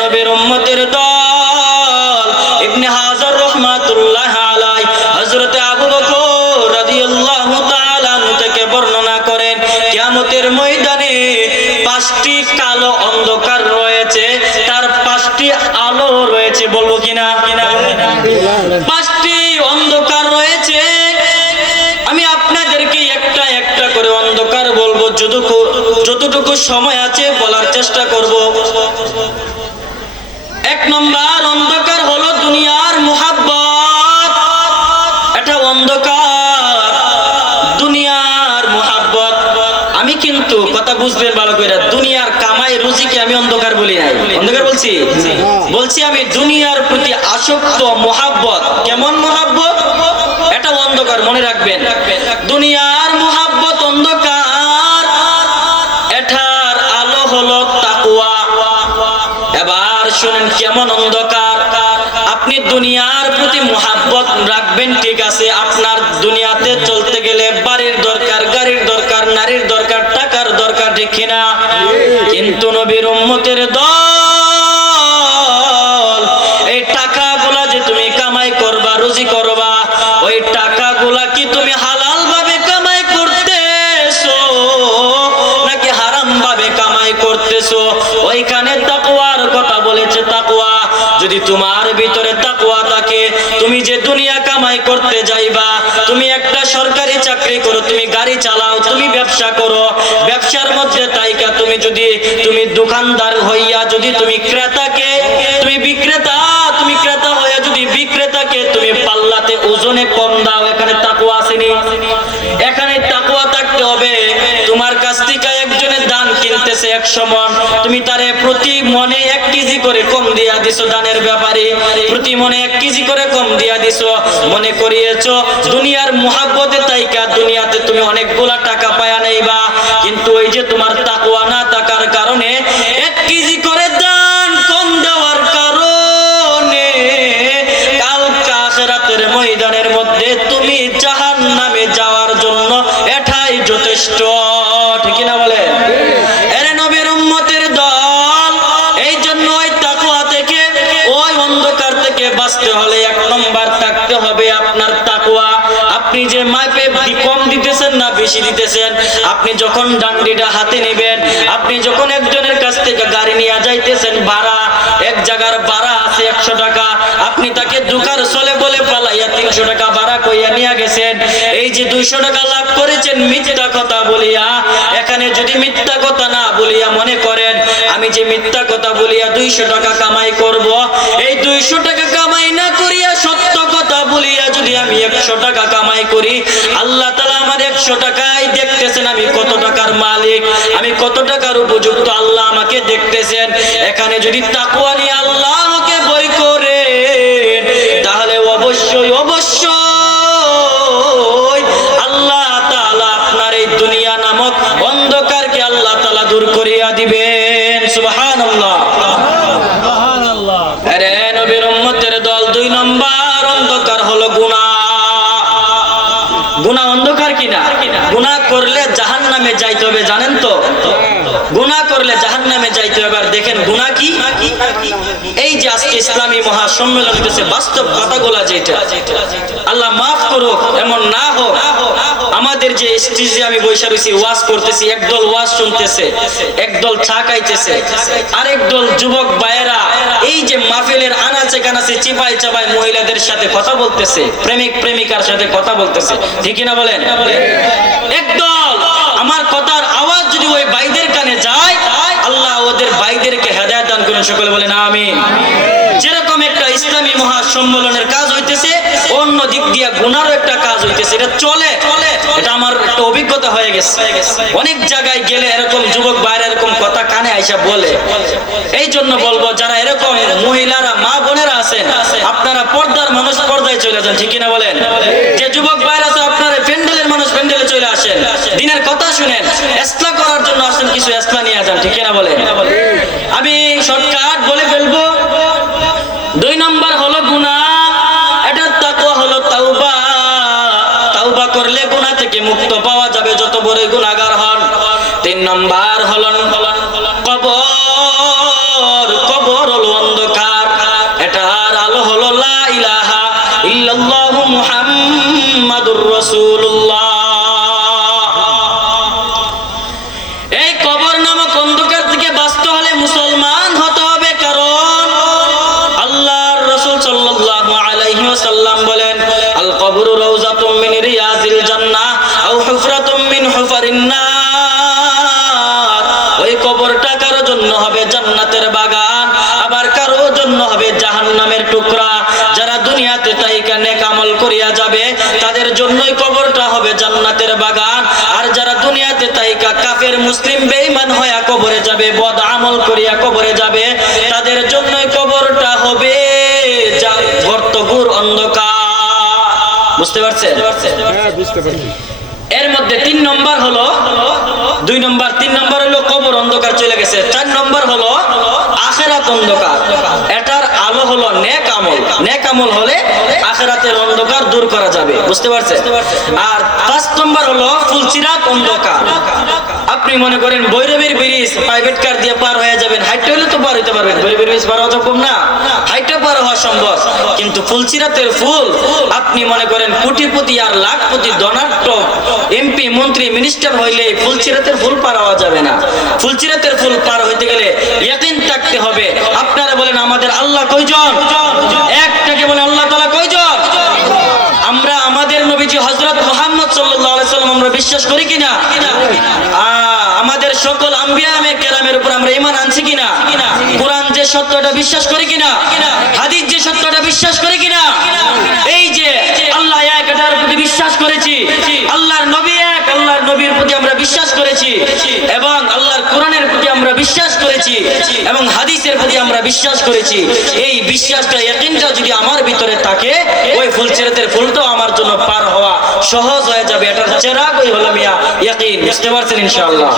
নবীর উম্মতের দল, ইবনে হাজার রহমাতুল্লাহ আলাই হযরতে আবু বকর রাদিয়াল্লাহু তাআলা থেকে বর্ণনা করেন, কিয়ামতের ময়দানে পাঁচটি কালো অন্ধকার রয়েছে, তার পাঁচটি আলো রয়েছে, বলব কিনা? পাঁচটি অন্ধকার রয়েছে। আমি আপনাদেরকে একটা একটা করে অন্ধকার বলব, যতটুকু যতটুকু সময় আছে বলার চেষ্টা করব। নম্বর অন্ধকার হলো দুনিয়ার মোহাব্বত। এটা অন্ধকার, দুনিয়ার মোহাব্বত। আমি কিন্তু কথা বুঝবেন ভালো করে, দুনিয়ার কামাই রুজিকে আমি অন্ধকার বলি নাই। অন্ধকার বলছি? বলছি আমি দুনিয়ার প্রতি আসক্ত মোহাব্বত। কেমন মোহাব্বত? এটা অন্ধকার, মনে রাখবেন। দুনিয়ার শুনেন কেমন অন্ধকার। আপনি দুনিয়ার প্রতি মোহাব্বত রাখবেন ঠিক আছে। আপনার দুনিয়াতে চলতে গেলে বাড়ির দরকার গাড়ির দরকার নারীর দরকার টাকার দরকার ঠিক কিনা? কিন্তু নবীর উম্মতের দল তোমার ভিতরে তাকুয়া থাকে। তুমি যে দুনিয়া কামাই করতে যাইবা, তুমি একটা সরকারি চাকরি করো, তুমি গাড়ি চালাও, তুমি ব্যবসা করো। ব্যবসার মধ্যে তাইকা তুমি যদি, তুমি দোকানদার হইয়া যদি তুমি ক্রেতাকে, তুমি বিক্রেতা, তুমি ক্রেতা হইয়া যদি বিক্রেতাকে, তুমি পাল্লাতে ওজনে এক সমান। তুমি তারে প্রতি মনে এক কেজি করে কম দিয়া দিছো দানের ব্যাপারে। প্রতি মনে এক কেজি করে কম দিয়া দিছো। মনে করিয়েছো, দুনিয়ার মোহাব্বতে তাইকা, দুনিয়াতে তুমি অনেকগুলা টাকা পায়া নেইবা কিন্তু ওই যে তোমার তাকুয়া বেশি দিতেছেন। আপনি যখন ডান্ডিটা হাতে নেবেন, আপনি যখন একজনের কাছ থেকে গাড়ি নিয়ে যাইতেছেন, ভাড়া, এক জায়গার ভাড়া আছে একশো টাকা, আপনি তাকে দুকার চলে বলে পালাইয়া তিনশো টাকা ভাড়া কইয়া নিয়ে গেছেন। এই যে দুইশো টাকা লাভ করেছেন, মিথ্যা কথা বলিয়া, এখানে যদি মিথ্যা কথা না বলিয়া মনে করেন, আমি যে মিথ্যা কথা বলিয়া দুইশো টাকা কামাই করব, এই দুইশো টাকা একশো টাকা কামাই করি। আল্লাহ তালা আমার একশো টাকায় দেখতেছেন আমি কত টাকার মালিক, আমি কত টাকার উপযুক্ত আল্লাহ আমাকে দেখতেছেন। এখানে যদি তাকুয়া নিয়ে আল্লাহ আমাকে বই করে তাহলে অবশ্যই অবশ্যই গুনাহ করলে জাহান নামে যাইতে হবে, জানেন তো? গুণা করলে জাহান নামে যাইতে হবে। আর দেখেন গুণা কি? এই যে আজকে ইসলামী মহাসম্মেলন বাস্তব কথাগুলা যেটা। আল্লাহ মাফ করুক এমন না হোক। আমাদের যে স্টেজে আমি বৈশা রয়েছি, ওয়াজ করতেছি, একদল ওয়াজ শুনতেছে, একদল চা খাইতেছে আরেক দল যুবক ভাইয়েরা এই যে মাহফিলের আনাচে কানাচে চিপাই চাপাই মহিলাদের সাথে কথা বলতেছে, প্রেমিক প্রেমিকার সাথে কথা বলতেছে, ঠিক না বলেন? একদল! আমার কথার আওয়াজ যদি ওই ভাইদের কানে যায়, আল্লাহ ওদের ভাইদেরকে হেদায়ত দান করুন, সকলে বলেন যেরকম ইসলামী মহাসম্মেলনের কাজ হইতেছে, অন্য দিক দিয়া গুনারও একটা কাজ হইতেছে। এটা চলে, এটা আমার একটা অভিজ্ঞতা হয়ে গেছে। অনেক জায়গায় গেলে এরকম যুবক বাইরে এরকম কথা কানে আইসা বলে। এই জন্য বলব, যারা এরকম মহিলারা, মা বোনেরা আছেন, আপনারা পর্দার মানুষ পর্দায় চলে যান, ঠিক না বলেন? যে যুবক বাইরে আছে, আপনারা প্যান্ডেলের মানুষ প্যান্ডেলে চলে আসেন। দিনের কথা শুনেন, এসলা করার জন্য আসেন, কিছু এসলা নিয়ে যান, ঠিক না বলেন? আমি শর্টকাট বলে ফেলব থেকে মুক্ত পাওয়া যাবে যত বড় গুণাগার হন। তিন নম্বর হলন হলন কবর। নার ওই কবরটা কারও জন্য হবে জান্নাতের বাগান, আবার কারও জন্য হবে জাহান নামের টুকরা। যারা দুনিয়াতে তাইকা কানে আমল করিয়া যাবে, তাদের জন্যই কবরটা হবে জান্নাতের বাগান। আর যারা দুনিয়াতে তাইকা কাফের, মুসলিম বেইমান হইয়া কবরে যাবে, বদ আমল করিয়া কবরে যাবে, তাদের জন্যই কবরটা হবে গর্তগুর অন্ধকার। বুঝতে পারছেন? হ্যাঁ, বুঝতে পারছি। মধ্যে তিন নম্বর হলো, দুই নম্বর, তিন নম্বর হলো কবর অন্ধকার চলে গেছে, চার নম্বর হলো আখেরাত অন্ধকার। এটার আলো হলো নেক আমল। নেক আমল হলে আখেরাতের অন্ধকার দূর করা যাবে, বুঝতে পারছেন? আর পাঁচ নম্বর হলো ফুলচিরাত অন্ধকার। আপনি মনে করেন বৈরবীর ব্রিজ প্রাইভেট কার দিয়ে পার হয়ে যাবেন, হাইটটা হলে তো পার হইতে পারবেন। বৈরবীর ব্রিজ পার হওয়া তো কম না। হাইটটা পার হওয়া সম্ভব। কিন্তু ফুলচিরাতের ফুল, আপনি মনে করেন কোটিপতি আর লাখপতি ধনাঢ্য এমপি মন্ত্রী মিনিস্টার হইলে ফুলচিরাতের ফুল পার হওয়া যাবে না। ফুলচিরাতের ফুল পার হইতে গেলে ইয়াকিন থাকতে হবে। আপনারা বলেন, আমাদের আল্লাহ কয়জন? একটাকে বলে আল্লাহ তাআলা কয়জন? আমরা, আমাদের নবীজি হজরত মোহাম্মদ আলাইহি সাল্লাম আমরা বিশ্বাস করি কিনা? আমাদের সকল আম্বিয়া আমে কেরামের উপর আমরা ঈমান আনছি কিনা? সত্যটা বিশ্বাস করি কিনা? হাদিস যে সত্যটা বিশ্বাস করে কিনা? এই যে আল্লাহ এক এটার প্রতি বিশ্বাস করেছি, আল্লাহর নবী এক, আল্লাহর নবীর প্রতি আমরা বিশ্বাস করেছি, এবং আল্লাহর কোরআনের প্রতি আমরা বিশ্বাস করেছি, এবং হাদিসের প্রতি আমরা বিশ্বাস করেছি। এই বিশ্বাসটা ইয়াকিনটা যদি আমার ভিতরে থাকে, ওই ফুলচিরাতের ফুলটাও আমার জন্য পার হওয়া সহজ হয়ে যাবে। এটার চেরাগ ওই হলো মিয়া, ইয়াকিন। বুঝতে পারছেন ইনশাআল্লাহ?